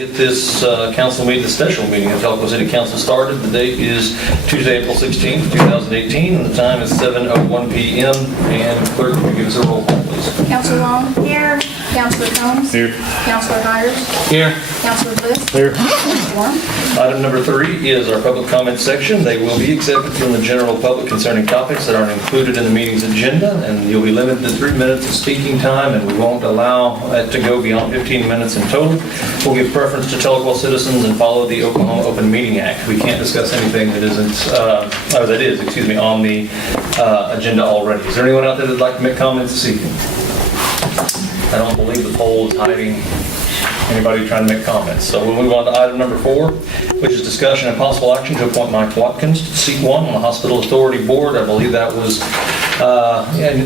Get this council meeting, the special meeting of Tahlequah City Council started. The date is Tuesday, April 16th, 2018, and the time is 7:01 p.m. And clerk, will you give us a roll call, please? Councilor Long? Here. Councilor Combs? Here. Councilor Hires? Here. Councilor Bliss? Here. Councilor Warren? Item number 3 is our public comment section. They will be accepted from the general public concerning topics that aren't included in the meeting's agenda, and you'll be limited to 3 minutes of speaking time, and we won't allow it to go beyond 15 minutes in total. We'll give preference to Tahlequah citizens and follow the Oklahoma Open Meeting Act. We can't discuss anything that isn't, on the agenda already. Is there anyone out there that'd like to make comments this evening? I don't believe the poll is hiding anybody trying to make comments. So we'll move on to item number 4, which is discussion and possible action to appoint Mike Watkins to seat 1 on the Hospital Authority Board. I believe that was,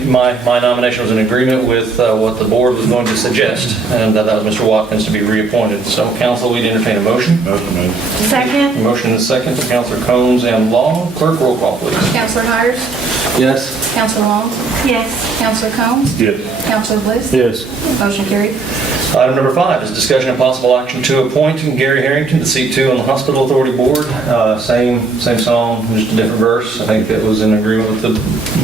my nomination was in agreement with what the board was going to suggest, and that was Mr. Watkins to be reappointed. So council, we'd entertain a motion. Motion made. Second. Motion and a second for Councilor Combs and Long. Clerk, roll call, please. Councilor Hires? Yes. Councilor Long? Yes. Councilor Combs? Yes. Councilor Bliss? Yes. Motion carried. Item number 5 is discussion and possible action to appoint Gary Harrington to seat 2 on the Hospital Authority Board. Same song, just a different verse. I think that was in agreement with the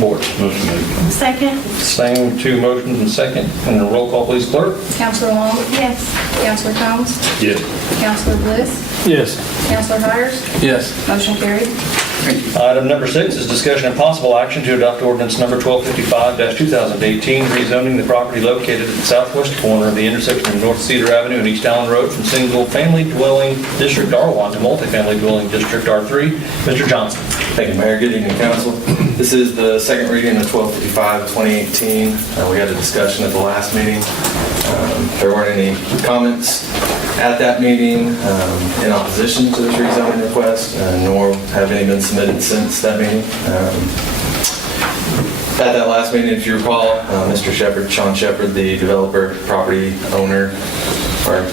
board. Motion made. Second. Same 2 motions and second. And a roll call, please, clerk. Councilor Long? Yes. Councilor Combs? Yes. Councilor Bliss? Yes. Councilor Hires? Yes. Motion carried. Item number 6 is discussion and possible action to adopt ordinance number 1255-2018, rezoning the property located at the southwest corner of the intersection of North Cedar Avenue and East Allen Road from single-family dwelling District R1 to multifamily dwelling District R3. Mr. Johnson. Thank you, Mayor. Good evening, Council. This is the second reading of 1255-2018. We had a discussion at the last meeting. There weren't any comments at that meeting in opposition to this rezoning request, nor have any been submitted since that meeting. At that last meeting, if you recall, Mr. Shepard, Sean Shepard, the developer, property owner, or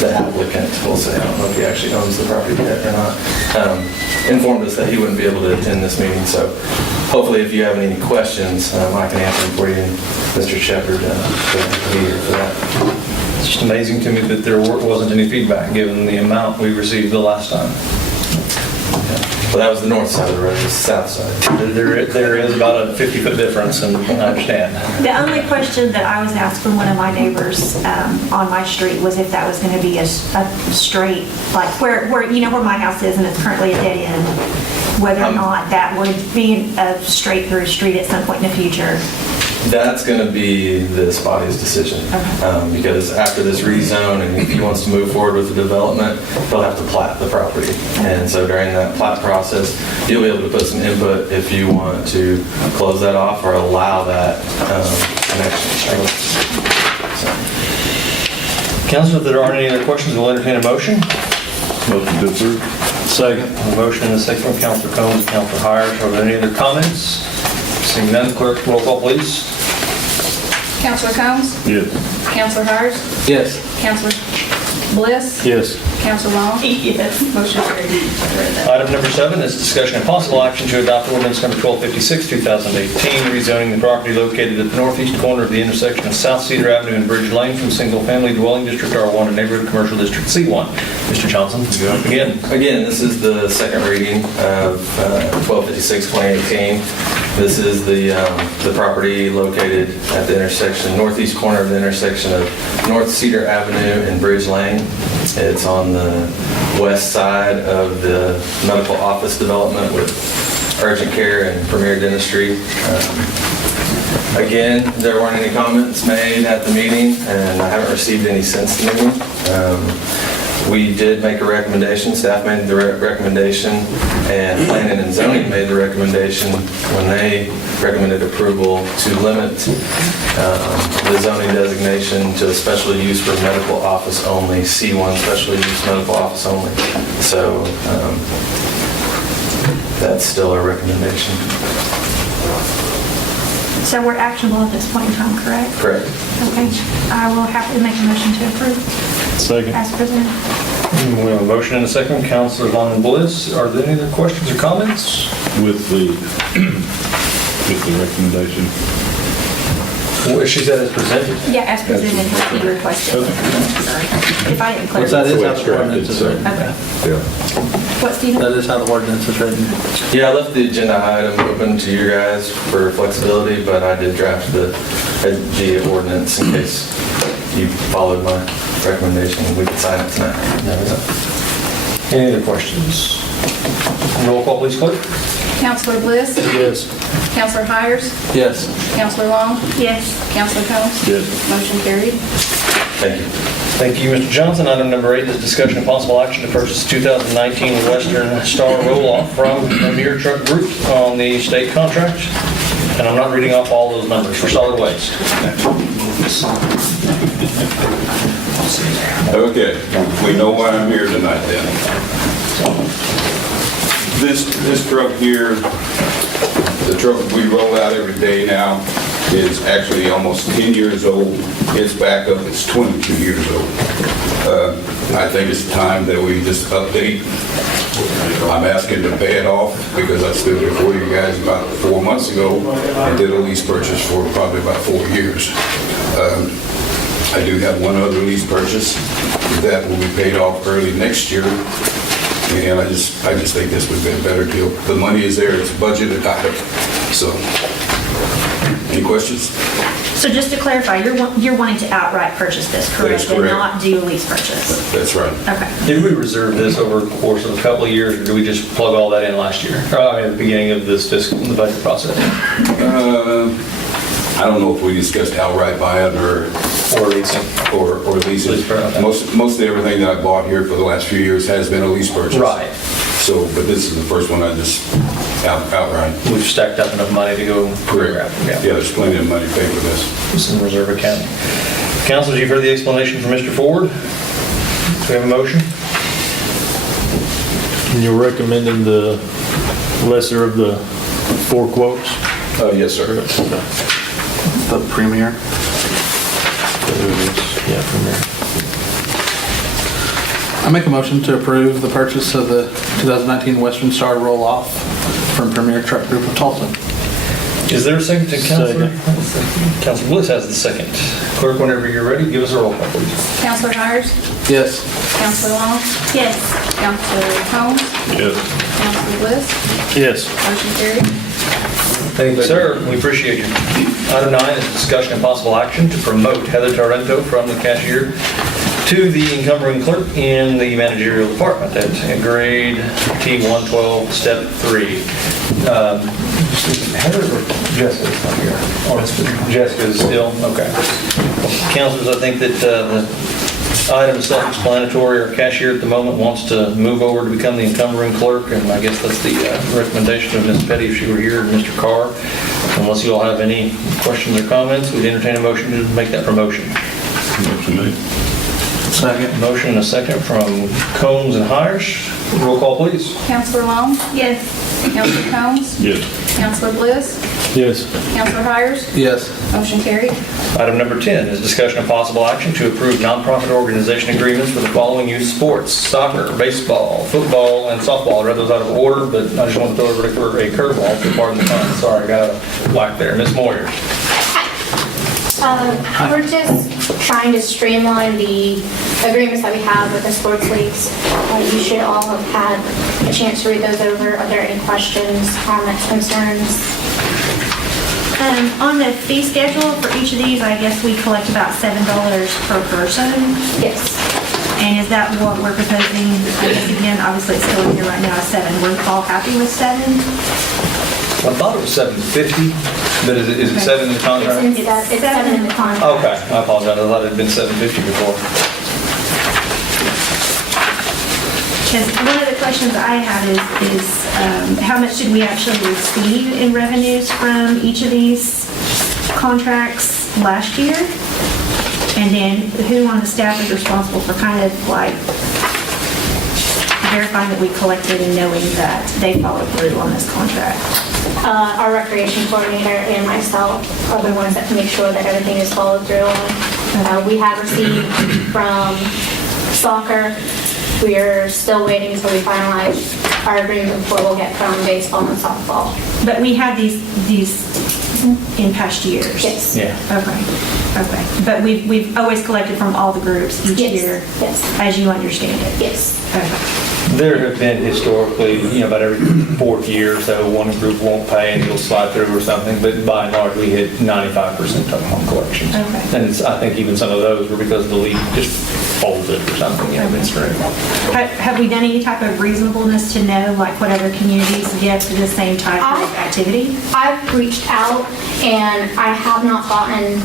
the applicant, we'll say, I don't know if he actually owns the property yet or not, informed us that he wouldn't be able to attend this meeting. So hopefully if you have any questions, I can answer them for you, and Mr. Shepard will be here for that. It's just amazing to me that there wasn't any feedback given the amount we received the last time. Well, that was the north side of the road, the south side. There is about a 50-foot difference, and I understand. The only question that I was asked from one of my neighbors on my street was if that was going to be a straight, like where you know where my house is and it's currently a dead end, whether or not that would be a straight through street at some point in the future. That's going to be this body's decision. Because after this rezone, and if he wants to move forward with the development, they'll have to plat the property. And so during that plat process, you'll be able to put some input if you want to close that off or allow that connection. Council, if there aren't any other questions, we'll entertain a motion. Motion to approve. Second. A motion and a second from Councilor Combs and Councilor Hires. Are there any other comments? Seeing none, clerk, roll call, please. Councilor Combs? Yes. Councilor Hires? Yes. Councilor Bliss? Yes. Councilor Long? Yes. Motion carried. Item number 7 is discussion and possible action to adopt ordinance number 1256-2018, rezoning the property located at the northeast corner of the intersection of South Cedar Avenue and Bridge Lane from single-family dwelling District R1 to neighborhood commercial District C1. Mr. Johnson, go up again. Again, this is the second reading of 1256-2018. This is the property located at the intersection, northeast corner of the intersection of North Cedar Avenue and Bridge Lane. It's on the west side of the medical office development with urgent care and premier dentistry. Again, there weren't any comments made at the meeting, and I haven't received any since the meeting. We did make a recommendation, staff made the recommendation, and planning and zoning made the recommendation when they recommended approval to limit the zoning designation to a special use for medical office only, C1 special use medical office only. So that's still our recommendation. So we're actionable at this point in time, correct? Correct. Okay. I will happily make a motion to approve Second. as presented. We have a motion and a second. Councilor Long and Bliss, are there any other questions or comments? With the recommendation. Well, she said it's presented. Yeah, as presented, what he requested. Sorry. If I didn't Which that clarify. is how the ordinance is written. Okay. Yeah. What, Stephen? That is how the ordinance is written. Yeah, I left the agenda item open to you guys for flexibility, but I did draft the ordinance in case you followed my recommendation. We could sign it tonight. Any other questions? Roll call, please, clerk. Counselor Bliss? Yes. Counselor Hires? Yes. Counselor Long? Yes. Counselor Combs? Yes. Motion carried. Thank you. Thank you, Mr. Johnson. Item number 8 is discussion of possible action to purchase 2019 Western Star roll-off from Premier Truck Group on the state contract. And I'm not reading off all those numbers for solid waste. Okay, we know why I'm here tonight then. This truck here, the truck we roll out every day now, is actually almost 10 years old. Its backup is 22 years old. I think it's time that we just update. I'm asking to pay it off because I stood before you guys about 4 months ago and did a lease purchase for probably about 4 years. I do have one other lease purchase that will be paid off early next year. And I just think this would be a better deal. The money is there, it's budgeted item. So, any questions? So just to clarify, you're wanting to outright purchase this, That is correct? And correct. not do a lease purchase? That's right. Okay. Did we reserve this over the course of a couple of years, or did we just plug all that in last year? Or at the beginning of this fiscal, the budget process? I don't know if we discussed outright buying or leasing? or leasing. Lease, okay. Mostly everything that I bought here for the last few years has been a lease purchase. Right. So, but this is the first one I just outright. We've stacked up enough money to go. Correct. Yeah, there's plenty of money to pay for this. It's in reserve account. Councilors, you've heard the explanation from Mr. Ford. Do we have a motion? And you're recommending the lesser of the 4 quotes? Yes, sir. The Premier. Yeah, Premier. I make a motion to approve the purchase of the 2019 Western Star roll-off from Premier Truck Group of Tulsa. Is there a second to Councilor? Councilor Bliss has the second. Clerk, whenever you're ready, give us a roll call, please. Counselor Hires? Yes. Counselor Long? Yes. Counselor Combs? Yes. Counselor Bliss? Yes. Motion carried. Thank you, sir. We appreciate you. Item 9 is discussion and possible action to promote Heather Torrento from the cashier to the encumbering clerk in the managerial department at grade T112, step 3. Heather or Jessica's not here? Oh, Jessica's still? Okay. Councilors, I think that the item is self-explanatory. Our cashier at the moment wants to move over to become the encumbering clerk, and I guess that's the recommendation of Ms. Petty if she were here, and Mr. Carr. Unless you all have any questions or comments, we'd entertain a motion to make that promotion. Motion made. Second. Motion and a second from Combs and Hires. Roll call, please. Counselor Long? Yes. Counselor Combs? Yes. Counselor Bliss? Yes. Counselor Hires? Yes. Motion carried. Item number 10 is discussion of possible action to approve nonprofit organization agreements for the following youth sports: soccer, baseball, football, and softball. I read those out of order, but I just want to throw everybody for a curveball for pardon the pun. Sorry, I got a whack there. Ms. Moyer. We're just trying to streamline the agreements that we have with the sports leagues. You should all have had a chance to read those over. Are there any questions, comments, concerns? On the fee schedule for each of these, I guess we collect about $7 per person. Yes. And is that what we're proposing? I guess again, obviously it's still in here right now as 7. We're all happy with 7? I thought it was $750, but is it 7 in the contract? It's 7 in the contract. Okay, I apologize. I thought it had been $750 before. Because one of the questions I had is how much did we actually receive in revenues from each of these contracts last year? And then who on the staff is responsible for kind of like verifying that we collected and knowing that they followed through on this contract? Our recreation coordinator and myself are the ones that make sure that everything is followed through on. We have received from soccer. We are still waiting until we finalize our agreement before we'll get from baseball and softball. But we had these in past years? Yes. Yeah. Okay. But we've always collected from all the groups each Yes. year? Yes. As you understand it? Yes. Okay. There have been historically, about every fourth year or so, one group won't pay and it'll slide through or something, but by and large, we hit 95% of home collections. Okay. And I think even some of those were because the league just folded or something, midstream. Have we done any type of reasonableness to know, like, what other communities get to the same type of activity? I've reached out and I have not gotten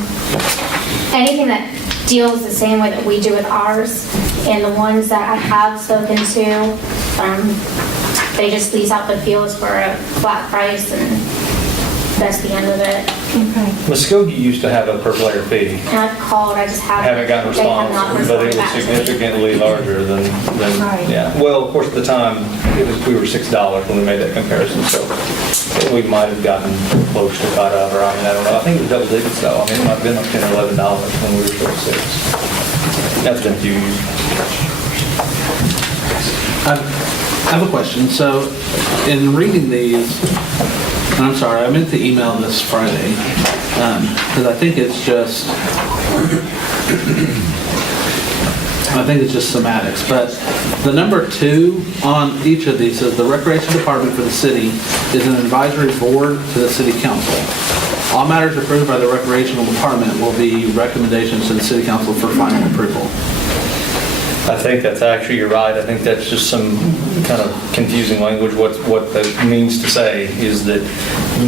anything that deals the same way that we do with ours. And the ones that I have spoken to, they just lease out the fields for a flat price and that's the end of it. Okay. Muskogee used to have a per player fee. And I've called, I just Haven't gotten a they have not response, but it responded was back to me. significantly larger than, Right. yeah. Well, of course, at the time, we were $6 when we made that comparison, so we might have gotten close to $5, I don't know. I think it was double digits though. It might have been like $10 or $11 when we were still at 6. That's been a few years. I have a question. So, in reading these, and I'm sorry, I meant to email this Friday, because I think it's just semantics. But the number 2 on each of these says the Recreation Department for the city is an advisory board to the city council. All matters approved by the Recreational Department will be recommendations to the city council for final approval. I think that's actually, you're right. I think that's just some kind of confusing language. What that means to say is that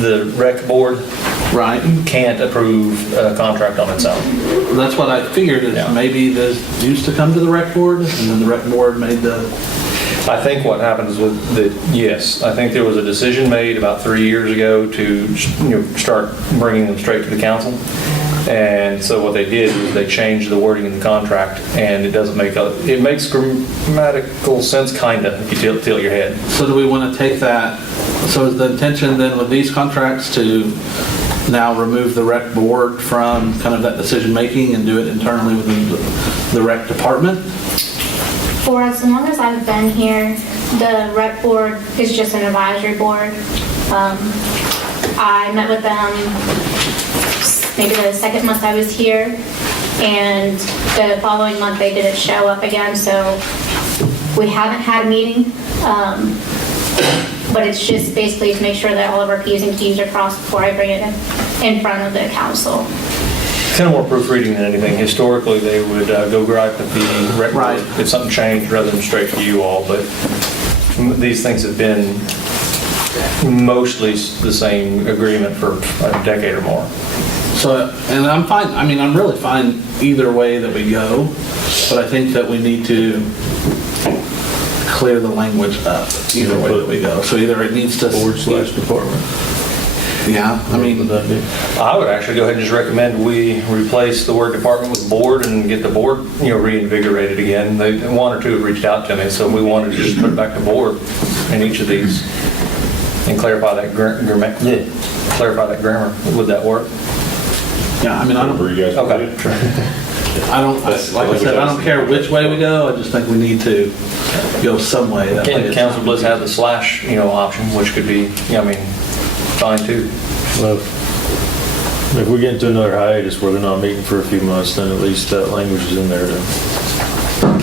the rec board Right. can't approve a contract on its own. That's what I figured, is Yeah. maybe this used to come to the rec board, and then the rec board made the, I think what happens with the, yes, I think there was a decision made about 3 years ago to, start bringing them straight to the council. And so what they did was they changed the wording in the contract, and it makes grammatical sense, kinda, if you tilt your head. so do we want to take that, so is the intention then with these contracts to now remove the rec board from kind of that decision-making and do it internally within the rec department? For as long as I've been here, the rec board is just an advisory board. I met with them maybe the second month I was here, and the following month they didn't show up again, so we haven't had a meeting. But it's just basically to make sure that all of our P's and Q's are crossed before I bring it in front of the council. Kind of more proofreading than anything. Historically, they would go gripe with the rec board Right. if something changed rather than straight to you all, but these things have been mostly the same agreement for a decade or more. So, and I'm fine, I'm really fine either way that we go, but I think that we need to clear the language up either way that we go. So either it needs to... Board/department. Yeah, Would that be? I would actually go ahead and just recommend we replace the word department with board and get the board, reinvigorated again. One or two have reached out to me, so we wanted to just put it back to board in each of these and clarify that grammar. Would that work? Yeah, I don't... Okay. Like I said, I don't care which way we go, I just think we need to go some way. That way Can it's Council not- Bliss have the slash, option, which could be, fine too. Well, if we get into another hiatus where they're not meeting for a few months, then at least that language is in there to, I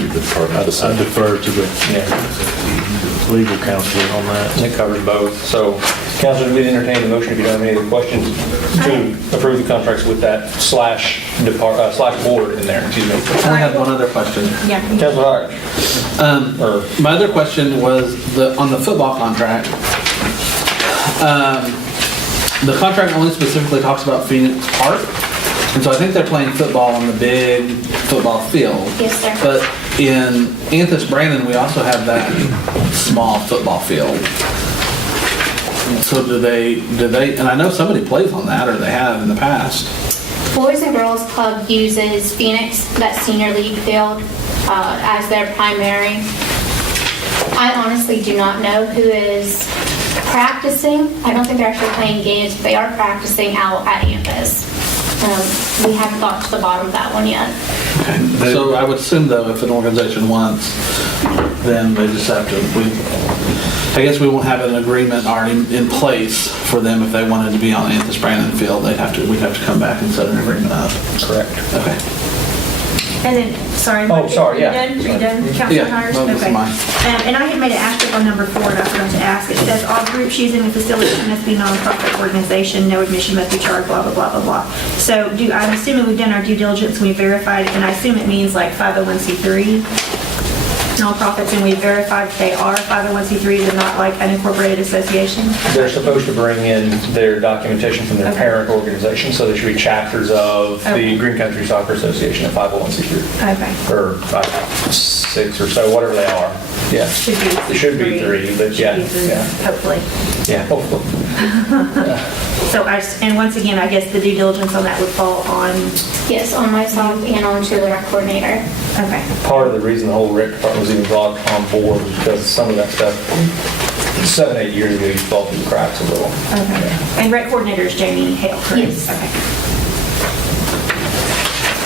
defer to the Yeah, legal counsel on that. it covers both. So, Council, we entertain the motion if you don't have any other questions to approve the contracts with that slash board in there, excuse me. I have one other question. Yeah. Council Hires. My other question was on the football contract. The contract only specifically talks about Phoenix Park, and so I think they're playing football on the big football field. Yes, sir. But in Anthus Brandon, we also have that small football field. So do they, and I know somebody plays on that, or they have in the past. Boys and Girls Club uses Phoenix, that senior league field, as their primary. I honestly do not know who is practicing. I don't think they're actually playing games, but they are practicing out at Anthus. We haven't got to the bottom of that one yet. So I would assume though, if an organization wants, then they just have to, I guess we won't have an agreement already in place for them if they wanted to be on Anthony Brandon field. We'd have to come back and set an agreement up. Correct. Okay. And then, sorry. Oh, sorry, yeah. Are you done, Councilor Yeah, Hires? no, this is Okay. mine. And I had made an asterisk on number 4, and I forgot to ask. It says, all groups using the facility must be nonprofit organization, no admission must be charged, blah, blah, blah, blah, blah. So I'm assuming we've done our due diligence, and we verified, and I assume it means like 501c3 nonprofits, and we verified that they are 501c3s and not like unincorporated associations? They're supposed to bring in their documentation from their Okay. parent organization, so they should be chapters of Okay. the Green Country Soccer Association at 501c3. Okay. Or 6 or so, whatever they are. Yeah. Should be It should be 3, but yeah, Should be 3, yeah. hopefully. Yeah, hopefully. So and once again, I guess the due diligence on that would fall on, Yes, on myself and on to the rec coordinator. okay. Part of the reason the whole rec department was even brought on board was because some of that stuff, 7, 8 years ago, used to fall through the cracks a little. Okay. And rec coordinator is Jamie Hale, correct? Yes. Okay.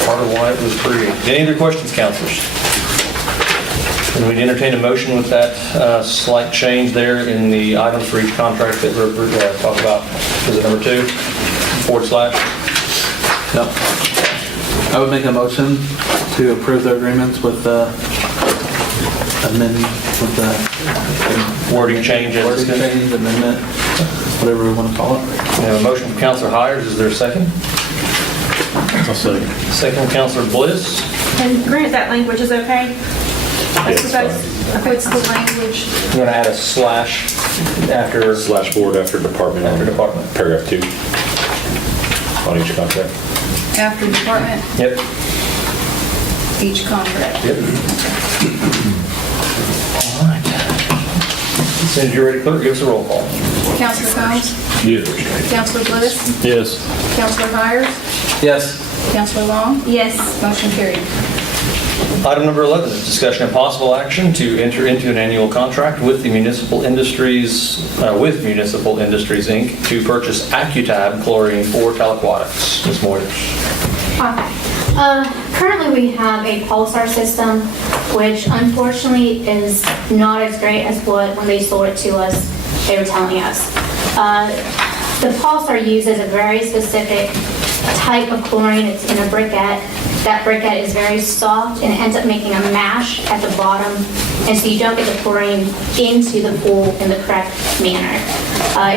Part of why it was created. Any other questions, councilors? And we'd entertain a motion with that slight change there in the items for each contract that we're talking about. Is it number 2? /? No. I would make a motion to approve the agreements with the Wording change. as wording discussed. change, amendment, whatever we want to call it. We have a motion from Councilor Hires. Is there a second? I'll say. Second from Councilor Bliss. And Grant, that language is okay? I Yes, suppose? What's the language? I'm going to add a slash after /board after department. After department. Paragraph 2 on each contract. After department, Yep. each contract. Yep. All right. As soon as you're ready, clerk, give us a roll call. Counselor Combs? Yes. Counselor Bliss? Yes. Counselor Hires? Yes. Counselor Long? Yes. Motion carried. Item number 11 is discussion and possible action to enter into an annual contract with the Municipal Industries, Inc. to purchase Accutab chlorine for Tahlequah. Ms. Moyers. Okay. Currently, we have a pulsar system, which unfortunately is not as great as when they sold it to us, they were telling us. The pulsar uses a very specific type of chlorine. It's in a briquette. That briquette is very soft and it ends up making a mash at the bottom, and so you don't get the chlorine into the pool in the correct manner.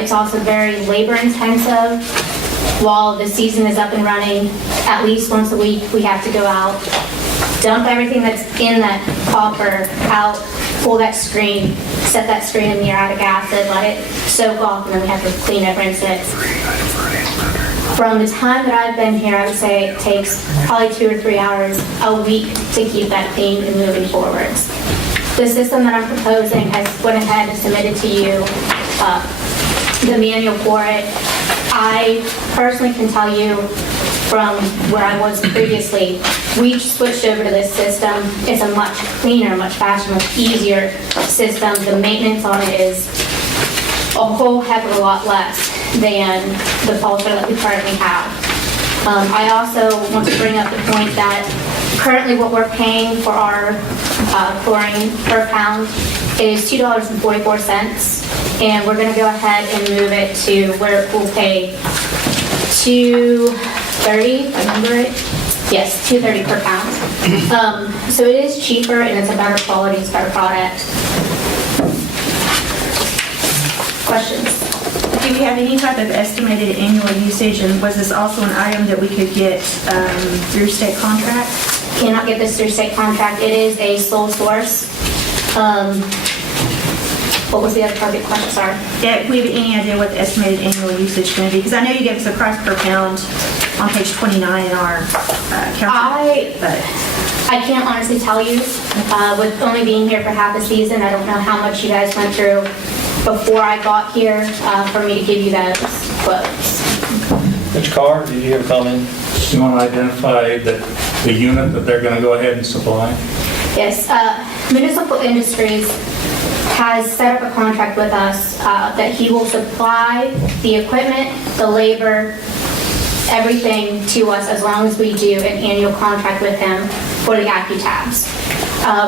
It's also very labor intensive. While the season is up and running, at least once a week, we have to go out, dump everything that's in that copper out, pull that screen, set that screen in muriatic acid, let it soak off, and then we have to clean it, rinse it. From the time that I've been here, I would say it takes probably 2 or 3 hours a week to keep that clean and moving forwards. The system that I'm proposing has went ahead and submitted to you the manual for it. I personally can tell you from where I was previously, we switched over to this system. It's a much cleaner, much faster, much easier system. The maintenance on it is a whole heck of a lot less than the pulsar that we currently have. I also want to bring up the point that currently what we're paying for our chlorine per pound is $2.44, and we're going to go ahead and move it to where we'll pay $2.30, if I remember it. Yes, $2.30 per pound. So it is cheaper and it's a better quality, it's a better product. Questions? Do we have any type of estimated annual usage, and was this also an item that we could get through state contract? Cannot get this through state contract. It is a sole source. What was the other part of the question, sorry? Yeah, do we have any idea what the estimated annual usage is going to be? Because I know you gave us a price per pound on page 29 in our calendar, but I can't honestly tell you. With only being here for half a season, I don't know how much you guys went through before I got here for me to give you those quotes. Mr. Carr, did you have a comment? Do you want to identify the unit that they're going to go ahead and supply? Yes, Municipal Industries has set up a contract with us that he will supply the equipment, the labor, everything to us as long as we do an annual contract with him. for the AccuTabs.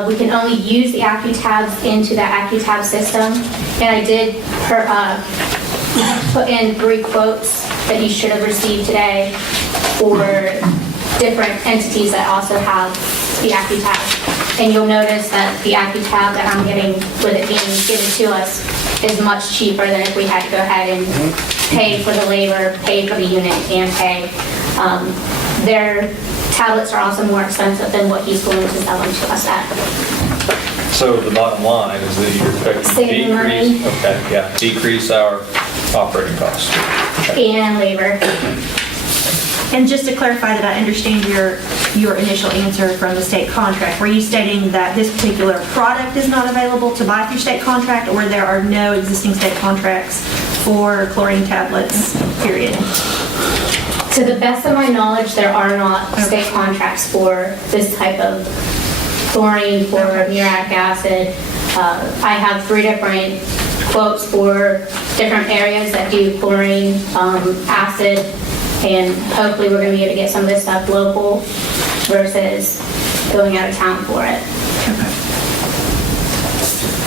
We can only use the AccuTabs into that AccuTab system, and I did put in 3 quotes that you should have received today for different entities that also have the AccuTab. And you'll notice that the AccuTab that I'm getting, with it being given to us, is much cheaper than if we had to go ahead and pay for the labor, pay for the unit, and pay. Their tablets are also more expensive than what he's going to sell them to us at. So the bottom line is that you're expecting to Saving money. decrease, okay, yeah, decrease our operating costs. And labor. And just to clarify that I understand your initial answer from the state contract, were you stating that this particular product is not available to buy through state contract, or there are no existing state contracts for chlorine tablets, period? To the best of my knowledge, there are not state contracts for this type of chlorine, for muriatic acid. I have 3 different quotes for different areas that do chlorine, acid, and hopefully we're going to be able to get some of this stuff local versus going out of town for it.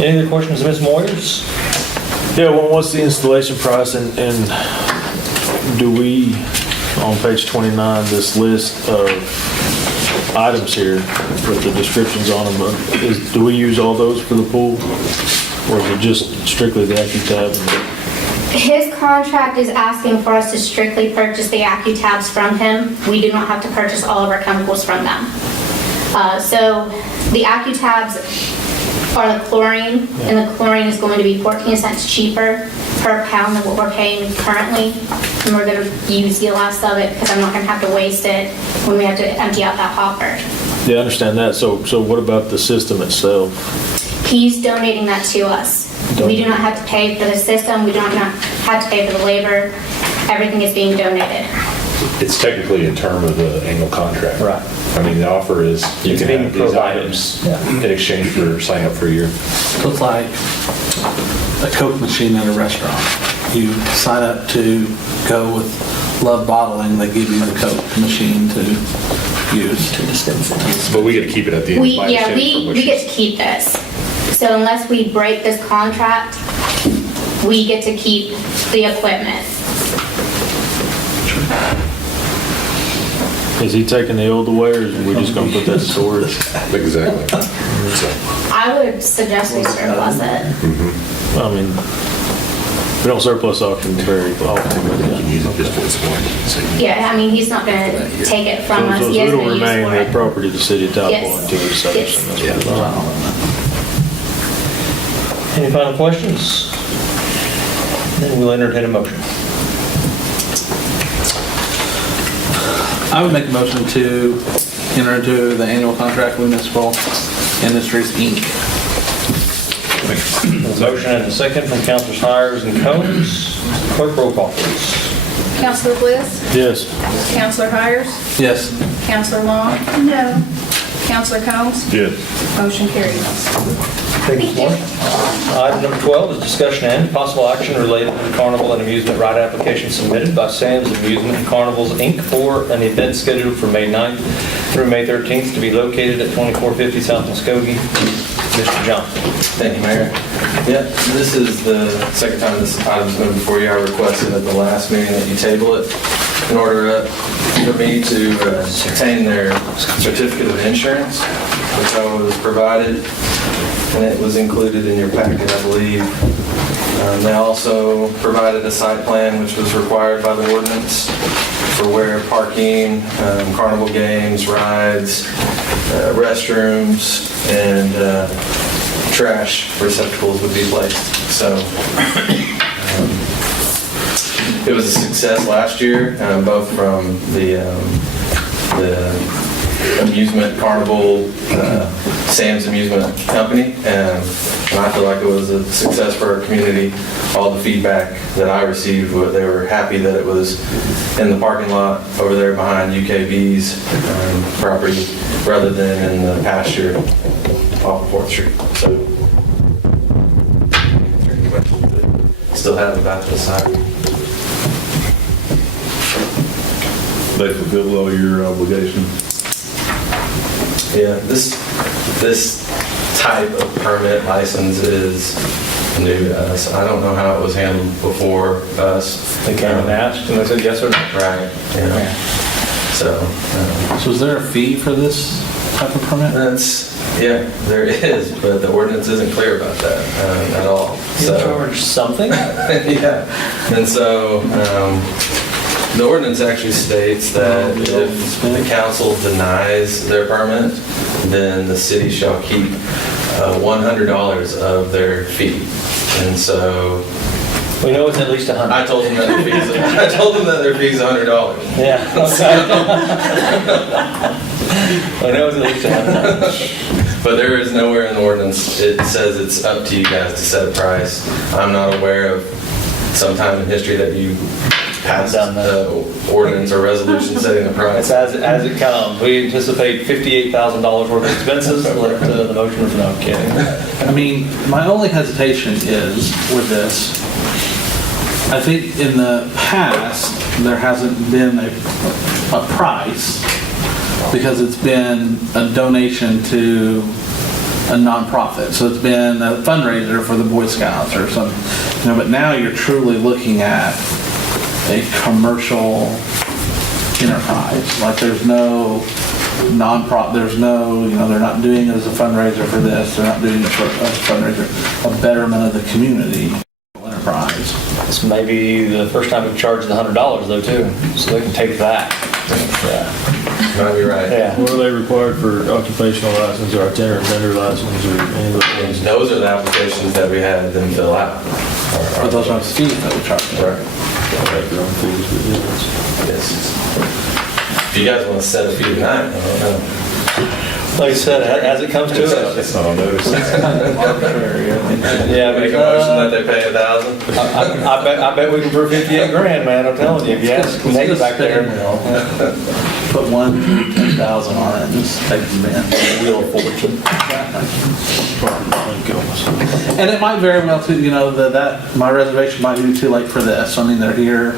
Any other questions, Ms. Moyers? Yeah, well, what's the installation price, and do we, on page 29, this list of items here with the descriptions on them, do we use all those for the pool? Or is it just strictly the AccuTab? His contract is asking for us to strictly purchase the AccuTabs from him. We do not have to purchase all of our chemicals from them. So the AccuTabs are the chlorine, and the chlorine is going to be 14 cents cheaper per pound than what we're paying currently. And we're going to use the last of it because I'm not going to have to waste it when we have to empty out that hopper. Yeah, I understand that. So what about the system itself? He's donating that to us. We do not have to pay for the system. We don't have to pay for the labor. Everything is being donated. It's technically a term of the annual contract. Right. I mean, the offer is you can can have these provide items them. in exchange for signing up for a year. So it's like a Coke machine at a restaurant. You sign up to go with Love Bottling, they give you the Coke machine to use. To dispense it. But we get to keep it at the end. We My understanding from we get to keep this. So unless we break this contract, we get to keep the equipment. Is he taking the old away, or is we just gonna put that in storage? Exactly. I would suggest we surplus it. I mean, we don't surplus auction very often. You can use it just for this point. Yeah, I mean, he's not gonna take it from us. So He has it'll no use remain for the it. property of the city of Tahlequah Yes. until we decide Yes. something else. Any final questions? Then we'll entertain a motion. I would make a motion to enter into the annual contract with Municipal Industries, Inc. A motion and a second from Councilors Hires and Combs. Clerk, roll call, please. Counselor Bliss? Yes. Counselor Hires? Yes. Counselor Long? No. Counselor Combs? Yes. Motion carries. Thank you, Ms. Moore. Item number 12 is discussion and possible action related to the Carnival and Amusement Ride application submitted by Sam's Amusement and Carnivals, Inc. for an event scheduled for May 9th through May 13th to be located at 2450 South Muskogee. Mr. Johnson. Thank you, Mayor. Yeah, this is the second time this item's been before you. I requested at the last meeting that you table it in order for me to obtain their certificate of insurance, which I was provided, and it was included in your packet, I believe. They also provided a site plan, which was required by the ordinance for where parking, carnival games, rides, restrooms, and trash receptacles would be placed. So it was a success last year, both from the amusement carnival, Sam's Amusement Company, and I feel like it was a success for our community. All the feedback that I received, they were happy that it was in the parking lot over there behind UKB's property rather than in the pasture off of 4th Street. So still have about the side. They fulfill all your obligations. Yeah, this type of permit license is new to us. I don't know how it was handled before us. They came and asked, and they said yes or no. Right, yeah. So, So is there a fee for this type of permit? yeah, there is, but the ordinance isn't clear about that at all. You So, charge something? yeah, and so the ordinance actually states that if the council denies their permit, then the city shall keep $100 of their fee. And so We know it's at least 100. I told them that their fee's $100. Yeah, okay. I know it's at least 100. But there is nowhere in the ordinance, it says it's up to you guys to set a price. I'm not aware of some time in history that you passed the ordinance or resolution setting a price. It's as it comes. We anticipate $58,000 worth of expenses. Let the motion for no kidding. I mean, my only hesitation is with this, I think in the past, there hasn't been a price because it's been a donation to a nonprofit. So it's been a fundraiser for the Boy Scouts or something. But now you're truly looking at a commercial enterprise. Like there's no nonprofit, there's no, they're not doing it as a fundraiser for this, they're not doing it for a fundraiser, a betterment of the community enterprise. This may be the first time we've charged the $100 though too, so they can take that. Yeah. Might be right. Yeah. What are they required for occupational license or itinerant vendor license or any of those? Those are the applications that we had them fill out. But those aren't fees that we charge. Right. Have their own fees, but yeah. Yes. If you guys want to set a fee tonight, I don't know. Like I said, as it comes to it. It's not on notice. Yeah, Make a motion that they pay $1,000. I bet we can prove 58 grand, man. I'm telling you. If you ask Nate back there, Put 10,000 on it and just take them in. Wheel of Fortune. And it might very well too, that my reservation might be too late for this. I mean, they're here,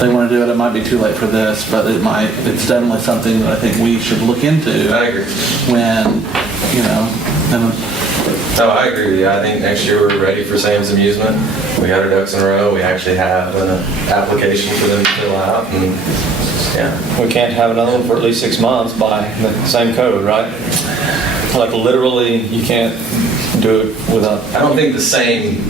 they want to do it might be too late for this, but it's definitely something that I think we should look into I agree. when, and No, I agree with you. I think next year we're ready for Sam's Amusement. We got our ducks in a row. We actually have an application for them to fill out, and yeah. We can't have another one for at least 6 months by the same code, right? Like literally, you can't do it without. I don't think the same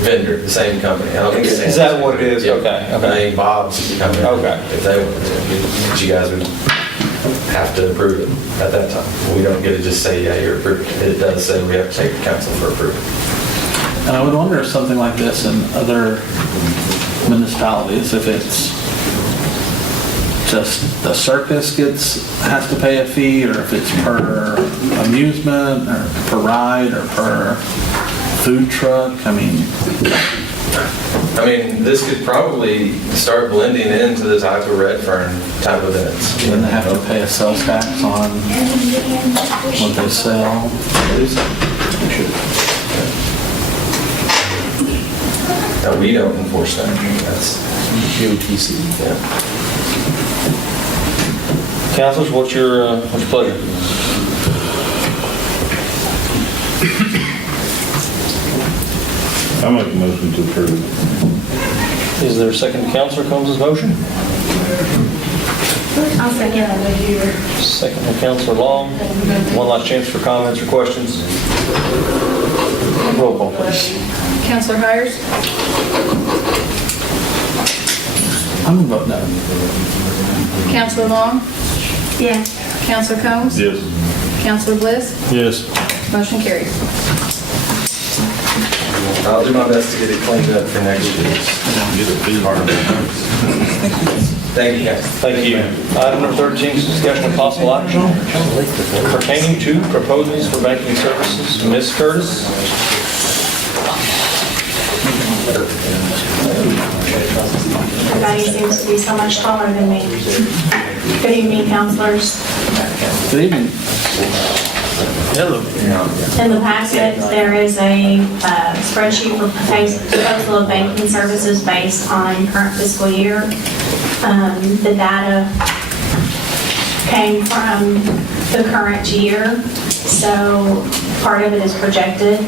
vendor, the same company. I don't think it's Is that what it is? Yeah. Okay. I think Bob's company. Okay. If they wanted to, but you guys would have to approve it at that time. We don't get to just say, yeah, you're approved. It does say we have to take the council for approval. I would wonder if something like this in other municipalities, if it's just the circus has to pay a fee, or if it's per amusement, or per ride, or per food truck. I mean, this could probably start blending into the type of Red Fern type events. then they have to pay a sales tax on what they sell. No, we don't enforce that. That's UTC. yeah. Councilors, what's your pleasure? I make a motion to approve. Is there a second to Councilor Combs' motion? I'll second that. Second to Councilor Long. One last chance for comments or questions. Roll call, please. Counselor Hires? I'm gonna vote no. Counselor Long? Yes. Counselor Combs? Yes. Counselor Bliss? Yes. Motion carries. I'll do my best to get it cleaned up for next year. Thank you, guys. Thank you. Item number 13 is discussion of possible action pertaining to proposals for banking services. Ms. Curtis? Everybody seems to be so much taller than me. Good evening, counselors. Good evening. In the packet, there is a spreadsheet for proposal of banking services based on current fiscal year. The data came from the current year, so part of it is projected.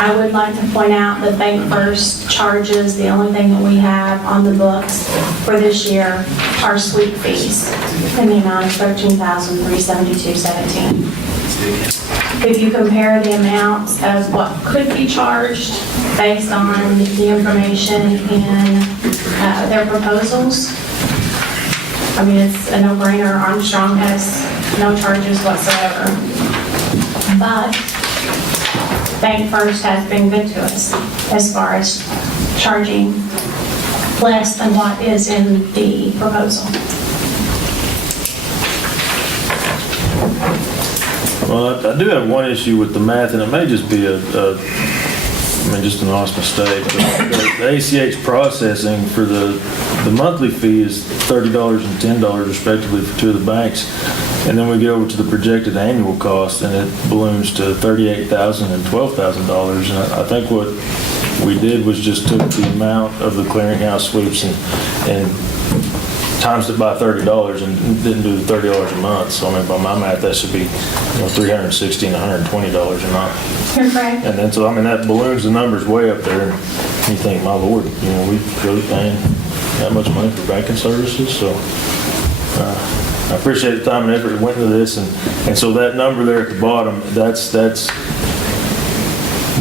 I would like to point out that Bank First charges, the only thing that we have on the books for this year are sweep fees in the amount of $13,372.17. If you compare the amounts of what could be charged based on the information in their proposals, I mean, it's a no-brainer. Armstrong has no charges whatsoever. But Bank First has been good to us as far as charging less than what is in the proposal. Well, I do have one issue with the math, and it may just be just an honest mistake. But the ACH processing for the monthly fee is $30 and $10 respectively for two of the banks. And then we get over to the projected annual cost, and it balloons to $38,000 and $12,000. And I think what we did was just took the amount of the clearinghouse sweeps and times it by $30 and didn't do the $30 a month. So I mean, by my math, that should be $360 and $120 a month. You're correct. And then so I mean that balloons the numbers way up there. And you think, my Lord, we really paying that much money for banking services. So I appreciate the time and effort that went into this, and so that number there at the bottom, that's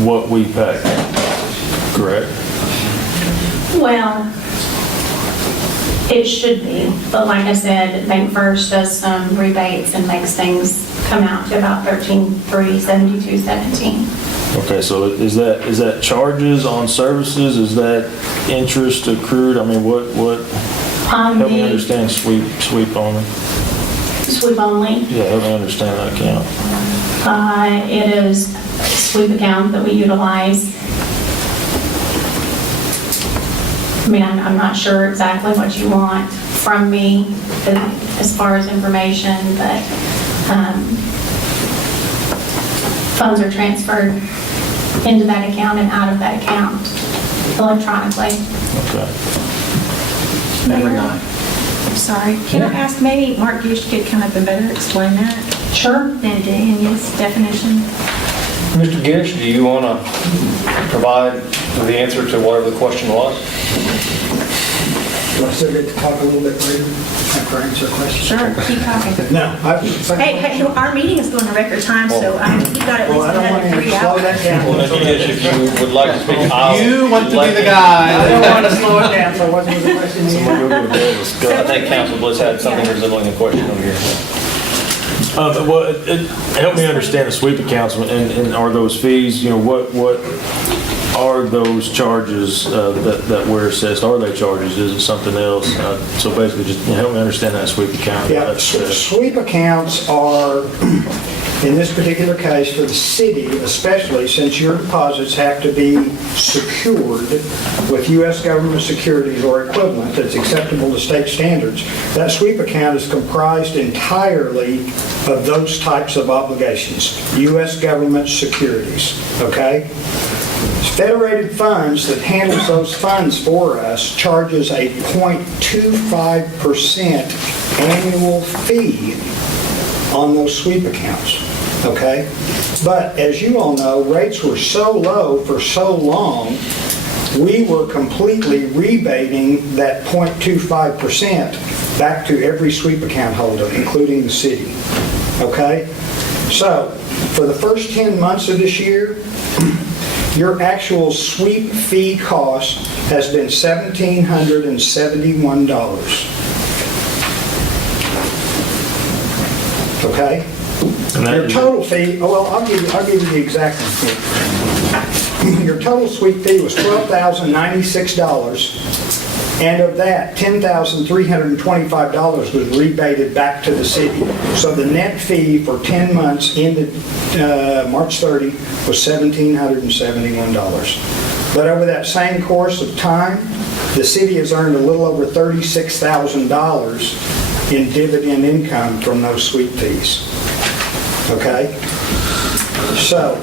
what we pay, correct? Well, it should be, but like I said, Bank First does some rebates and makes things come out to about $13,372.17. Okay, so is that charges on services? Is that interest accrued? I mean, what? Help me understand sweep only. Sweep only. Yeah, help me understand that account. It is a sweep account that we utilize. I mean, I'm not sure exactly what you want from me as far as information, but funds are transferred into that account and out of that account electronically. Okay. Mayor, I'm sorry. Can I ask, maybe Mark Gish could come up and better explain that Sure. than Daniel's definition? Mr. Gish, do you want to provide the answer to whatever the question was? Do I still get to talk a little bit later after I answer a question? Sure, keep talking. No. Hey, our meeting is going a record time, so you got at Well, least I don't want another to 3 slow hours. that down. Well, Mr. Gish, if you would like to speak, I'll... You want to be the I guy. don't want to slow it down, so it wasn't a question Somebody anymore. go to the bed, let's go. I think Council Bliss had something resembling a question over here. Well, help me understand the sweep accounts, and are those fees, what are those charges that we're assessed? Are they charges? Is it something else? So basically, just help me understand that sweep account. Yeah, sweep accounts are, in this particular case, for the city, especially since your deposits have to be secured with U.S. government securities or equivalent that's acceptable to state standards. That sweep account is comprised entirely of those types of obligations, U.S. government securities, okay? Federated Funds that handles those funds for us charges a 0.25% annual fee on those sweep accounts, okay? But as you all know, rates were so low for so long, we were completely rebating that 0.25% back to every sweep account holder, including the city, okay? So, for the first 10 months of this year, your actual sweep fee cost has been $1,771. Okay? Your total fee, I'll give you the exact one. Your total sweep fee was $12,096, and of that, $10,325 was rebated back to the city. So the net fee for 10 months ended March 30 was $1,771. But over that same course of time, the city has earned a little over $36,000 in dividend income from those sweep fees. Okay? So,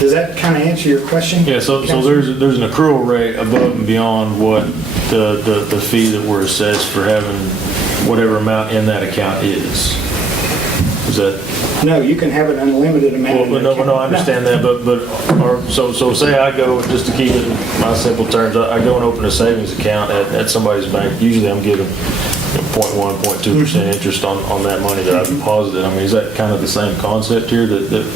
does that kind of answer your question? Yeah, so there's an accrual rate above and beyond what the fee that we're assessed for having whatever amount in that account is. that? No, you can have an unlimited amount. in Well, the no, I account. understand that, so say I go, just to keep it in my simple terms, I go and open a savings account at somebody's bank. Usually I'm given 0.1, 0.2% interest on that money that I've deposited. I mean, is that kind of the same concept here that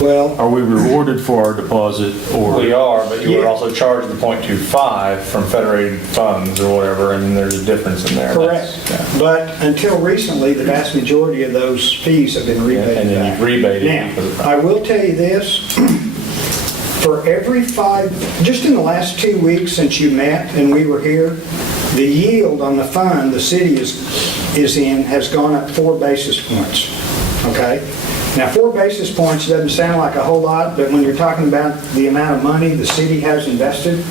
Well, are we rewarded for our deposit or? We are, but you were Yeah. also charged the .25 from federated funds or whatever, and there's a difference in there. correct. But until recently, the vast majority of those fees have been rebated And then back. you've rebated Now, because of I will tell you this, for every just in the last 2 weeks since you met and we were here, the yield on the fund the city is in has gone up 4 basis points, okay? Now, 4 basis points doesn't sound like a whole lot, but when you're talking about the amount of money the city has invested,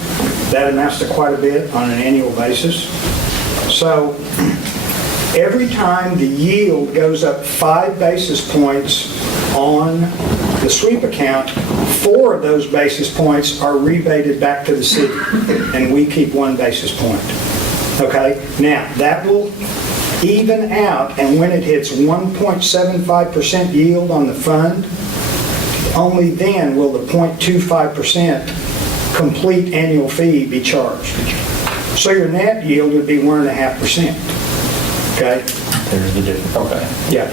that amounts to quite a bit on an annual basis. So every time the yield goes up 5 basis points on the sweep account, 4 of those basis points are rebated back to the city, and we keep 1 basis point. Okay? Now, that will even out, and when it hits 1.75% yield on the fund, only then will the 0.25% complete annual fee be charged. So your net yield would be 1.5%. Okay? There's the difference, okay. Yeah.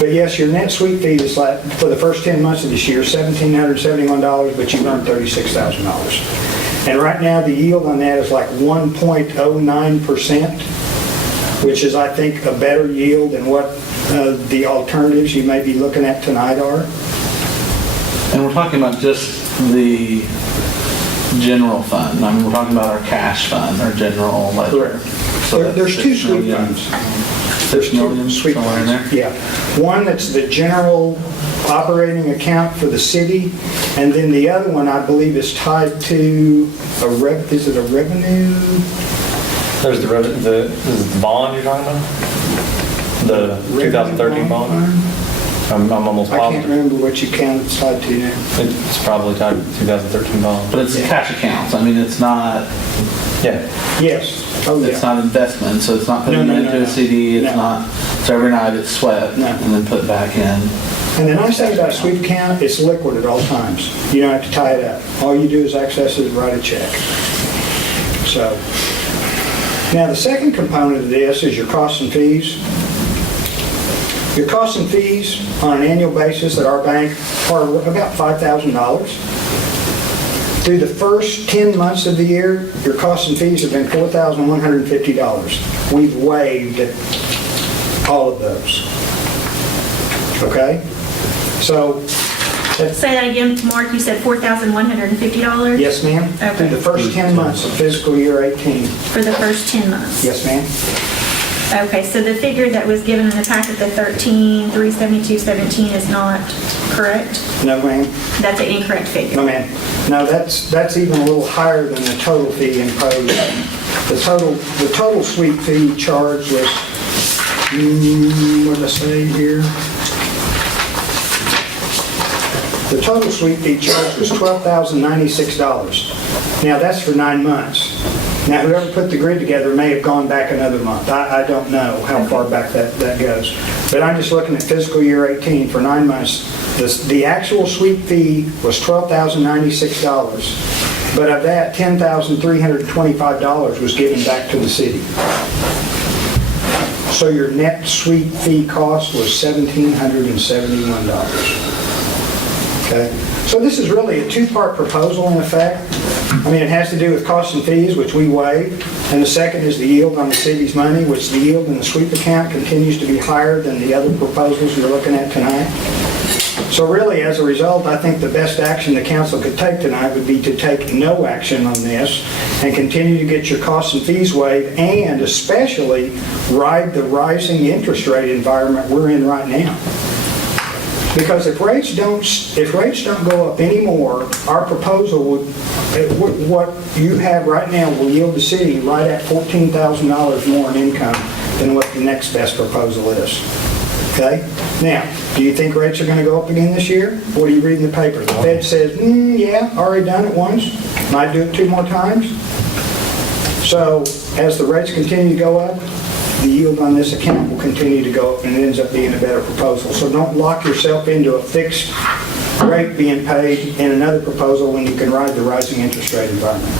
But yes, your net sweep fee is like, for the first 10 months of this year, $1,771, but you earned $36,000. And right now, the yield on that is like 1.09%, which is, I think, a better yield than what the alternatives you may be looking at tonight are. And we're talking about just the general fund. I mean, we're talking about our cash fund, our general ledger. So There's that's 2 6 sweep million. funds. 6 million Sweep somewhere in funds. there? Yeah. One that's the general operating account for the city, and then the other one, I believe, is tied to is it a revenue? There's this is the bond you're talking about? The 2013 bond? I'm almost I can't positive. remember what you count it's tied to now. It's probably tied to 2013 bond. But it's cash accounts. I mean, it's not, Yeah. Yes. Oh, it's yeah. not investment, so it's not putting No, it no, into no, a CD. It's no. not, so every night it's swept No. and then put back in. And the nice thing about a sweep account, it's liquid at all times. You don't have to tie it up. All you do is access it and write a check. So, now the second component of this is your costs and fees. Your costs and fees on an annual basis at our bank are about $5,000. Through the first 10 months of the year, your costs and fees have been $4,150. We've waived all of those. Okay? So, Say that again, Mark, you said $4,150? yes, ma'am? Okay. Through the first 10 months of fiscal year 18. For the first 10 months? Yes, ma'am? Okay, so the figure that was given in the packet, the 13,372.17 is not correct? No, ma'am? That's an incorrect figure? No, ma'am. No, that's even a little higher than the total fee imposed. The total sweep fee charge was, what did I say here? The total sweep fee charge was $12,096. Now, that's for 9 months. Now, whoever put the grid together may have gone back another month. I don't know how far back that goes. But I'm just looking at fiscal year 18 for 9 months. The actual sweep fee was $12,096. But of that, $10,325 was given back to the city. So your net sweep fee cost was $1,771. Okay? So this is really a 2-part proposal in effect. I mean, it has to do with costs and fees, which we waive, and the second is the yield on the city's money, which the yield in the sweep account continues to be higher than the other proposals you're looking at tonight. So really, as a result, I think the best action the council could take tonight would be to take no action on this and continue to get your costs and fees waived, and especially ride the rising interest rate environment we're in right now. Because if rates don't go up anymore, our proposal would, what you have right now will yield the city right at $14,000 more in income than what the next best proposal is. Okay? Now, do you think rates are going to go up again this year? What do you read in the paper? The Fed says, yeah, already done it once. Might do it 2 more times. So, as the rates continue to go up, the yield on this account will continue to go up and it ends up being a better proposal. So don't lock yourself into a fixed rate being paid in another proposal when you can ride the rising interest rate environment.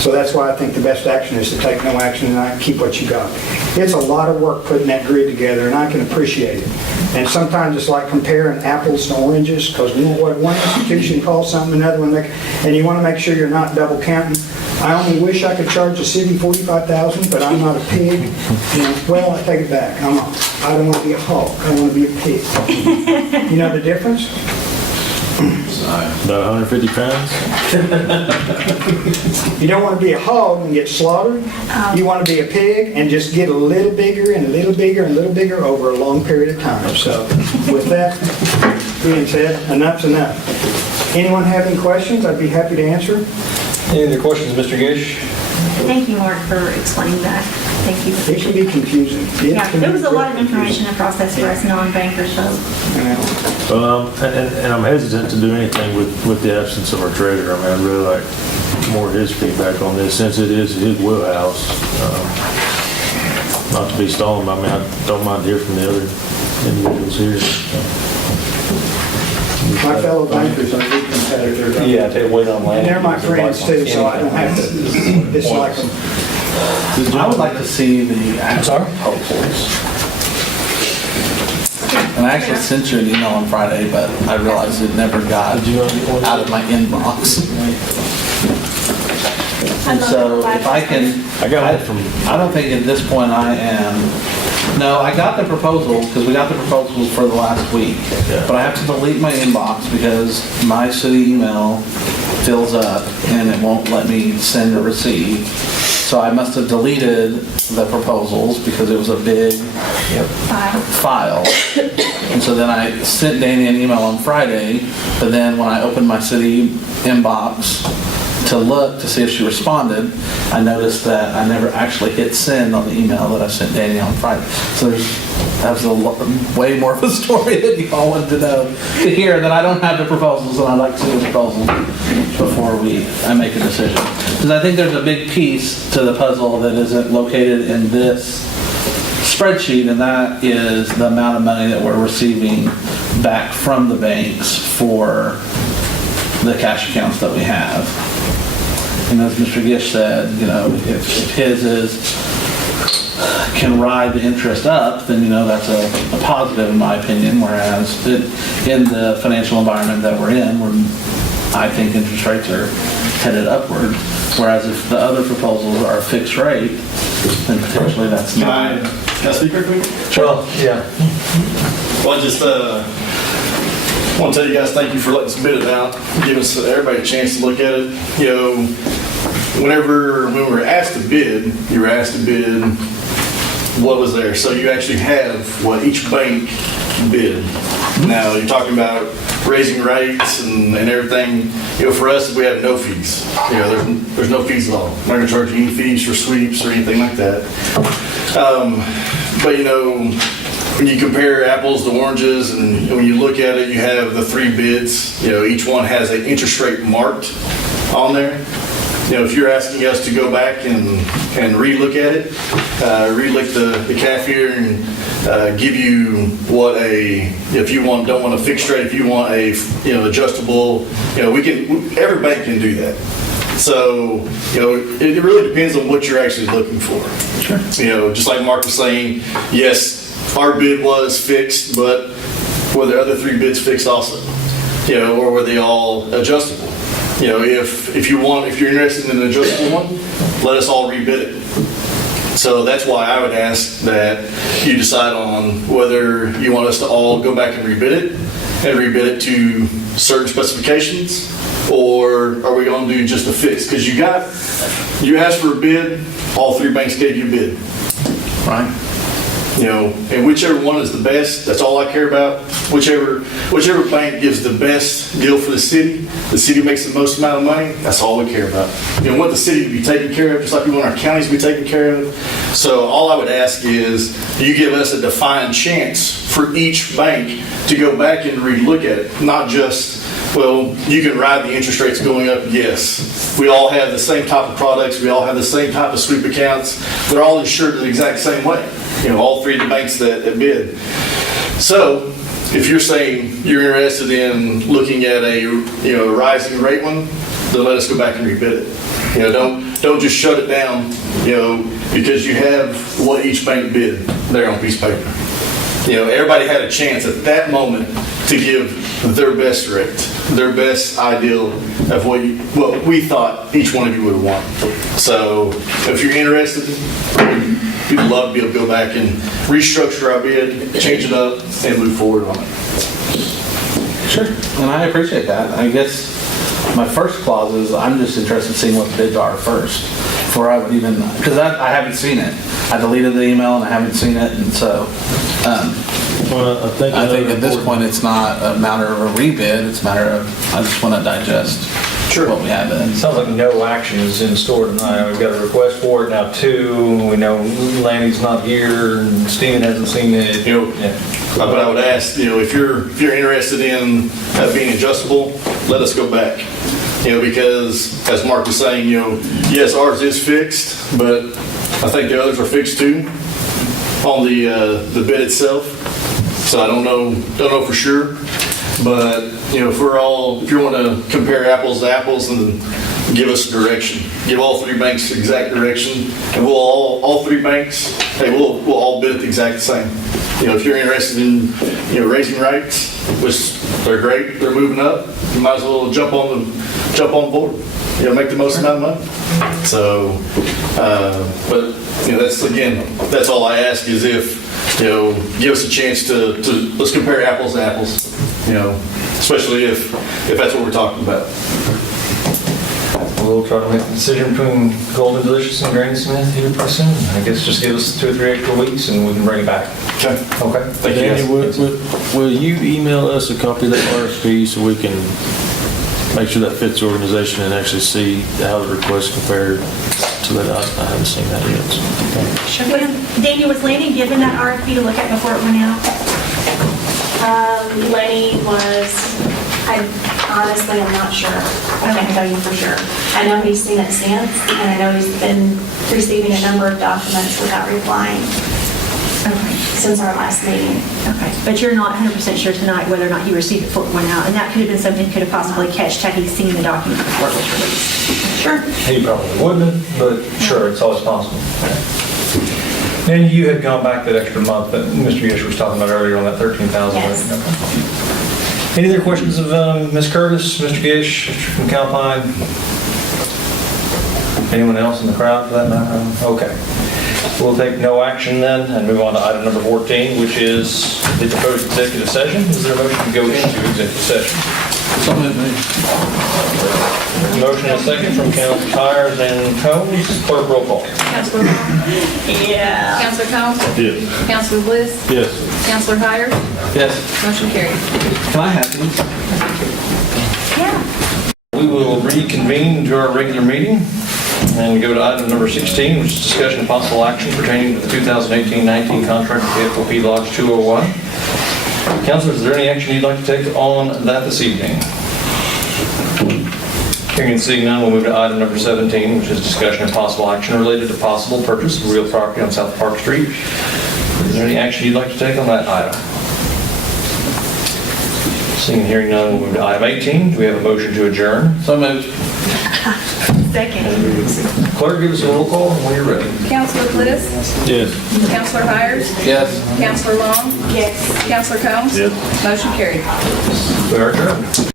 So that's why I think the best action is to take no action and keep what you got. It's a lot of work putting that grid together, and I can appreciate it. And sometimes it's like comparing apples to oranges, because what one institution calls something, another one, and you want to make sure you're not double counting. I only wish I could charge the city $45,000, but I'm not a pig. Well, I take it back. I don't want to be a hog. I want to be a pig. You know the difference? About 150 pounds? You don't want to be a hog and get slaughtered. You want to be a pig and just get a little bigger and a little bigger and a little bigger over a long period of time. So with that being said, enough's enough. Anyone have any questions? I'd be happy to answer. Any other questions, Mr. Gish? Thank you, Mark, for explaining that. Thank you. It can be confusing. Yeah, there was a lot of information to process for us non-bankers, so. And I'm hesitant to do anything with the absence of our treasurer. I mean, I'd really like more of his feedback on this, since it is his wheelhouse. Not to be stalling, but I mean, I don't mind hearing from the other individuals here. My fellow bankers are big competitors. Yeah, take weight on land. And they're my friends too, so I don't have to dislike them. I would like to see the actual proposals. And I actually sent you an email on Friday, but I realized it never got out of my inbox. And so if I can, I don't think at this point I am, no, I got the proposal, because we got the proposals for the last week, but I have to delete my inbox because my city email fills up and it won't let me send or receive. So I must have deleted the proposals because it was a big file. And so then I sent Danny an email on Friday, but then when I opened my city inbox to look to see if she responded, I noticed that I never actually hit send on the email that I sent Danny on Friday. So that was way more of a story that you all wanted to hear, that I don't have the proposals, and I'd like to see the proposals before I make a decision. Because I think there's a big piece to the puzzle that isn't located in this spreadsheet, and that is the amount of money that we're receiving back from the banks for the cash accounts that we have. And as Mr. Gish said, if his can ride the interest up, then that's a positive in my opinion. Whereas in the financial environment that we're in, I think interest rates are headed upward. Whereas if the other proposals are fixed rate, then potentially that's not. Can I speak real quick? Sure. Yeah. Well, I just want to tell you guys thank you for letting us bid it out, giving everybody a chance to look at it. When we were asked to bid, you were asked to bid what was there. So you actually have what each bank bid. Now you're talking about raising rates and everything. For us, we have no fees. There's no fees at all. We're not going to charge you any fees for sweeps or anything like that. But when you compare apples to oranges, and when you look at it, you have the three bids. Each one has an interest rate marked on there. If you're asking us to go back and relook at it, relook the CAF here and give you what if you don't want a fixed rate, if you want a adjustable, every bank can do that. So it really depends on what you're actually looking for. Sure. Just like Mark was saying, yes, our bid was fixed, but were the other three bids fixed also? Or were they all adjustable? If you're interested in an adjustable one, let us all rebid it. So that's why I would ask that you decide on whether you want us to all go back and rebid it to certain specifications, or are we going to do just a fix? Because you asked for a bid, all three banks gave you a bid. Right? And whichever one is the best, that's all I care about. Whichever bank gives the best deal for the city makes the most amount of money, that's all we care about. We want the city to be taken care of, just like we want our counties to be taken care of. So all I would ask is you give us a defined chance for each bank to go back and relook at it, not just Well, you can ride the interest rates going up, yes. We all have the same type of products, we all have the same type of sweep accounts. They're all insured the exact same way, all three of the banks that bid. So, if you're saying you're interested in looking at a rising rate one, then let us go back and rebid it. Don't just shut it down, because you have what each bank bid there on a piece of paper. Everybody had a chance at that moment to give their best rate, their best ideal of what we thought each one of you would want. So if you're interested, we'd love to be able to go back and restructure our bid, change it up, and move forward on it. Sure. And I appreciate that. I guess my first clause is I'm just interested in seeing what the bids are first before I would even, because I haven't seen it. I deleted the email and I haven't seen it, and so Well, I think at this point it's not a matter of a rebid, it's a matter of I just want to digest what we have in. Sounds like no action is in store tonight. We've got a request for it now too. We know Lanny's not here and Steven hasn't seen it. But I would ask, if you're interested in being adjustable, let us go back. Because as Mark was saying, yes, ours is fixed, but I think the others are fixed too on the bid itself. So I don't know for sure. But if you want to compare apples to apples, and give us direction. Give all three banks the exact direction, and we'll all three banks. Hey, we'll all bid it the exact same. If you're interested in raising rates, which they're great, they're moving up, you might as well jump on board. Make the most amount of money. So, but that's all I ask is if give us a chance to let's compare apples to apples. Especially if that's what we're talking about. We'll try to make the decision between Golden Delicious and Granny Smith here pretty soon. I guess just give us 2 or 3 extra weeks and we can bring it back. Okay. Thank you, Danny, guys. will you email us a copy of that RFP so we can make sure that fits the organization and actually see how the requests compare to that? I haven't seen that yet. So. Daniel, was Lanny given that RFP to look at before it went out? Lenny honestly, I'm not sure. I can't tell you for sure. I know he's seen it since, and I know he's been receiving a number of documents without replying since our last meeting. Okay, but you're not 100% sure tonight whether or not he received it before it went out, and that could have been something could have possibly catched had he seen the document before it was released. Sure. He probably wouldn't, but sure, it's always possible. And you had gone back that extra month that Mr. Gish was talking about earlier on that $13,000. Yes. Okay. Any other questions of Ms. Curtis, Mr. Gish, Mr. McAlpine? Anyone else in the crowd for that matter? Okay. We'll take no action then and move on to item number 14, which is the proposed executive session. Is there a motion to go into executive session? So moved. Motion and a second from Council Tyers and Combs. Clerk, roll call. Councilor Long? Yeah. Councilor Combs? Yes. Councilor Bliss? Yes. Councilor Hires? Yes. Motion carried. Can I have these? Yeah. We will reconvene to our regular meeting and go to item number 16, which is discussion of possible action pertaining to the 2018-19 contract with FOP Lodge 201. Councilors, is there any action you'd like to take on that this evening? Hearing and seeing none, we'll move to item number 17, which is discussion of possible action related to possible purchase of real property on South Park Street. Is there any action you'd like to take on that item? Seeing and hearing none, we'll move to item 18. Do we have a motion to adjourn? So moved. Second. Clerk, give us a roll call when you're ready. Councilor Bliss? Yes. Councilor Hires? Yes. Councilor Long? Yes. Councilor Combs? Yes. Motion carried. We are adjourned.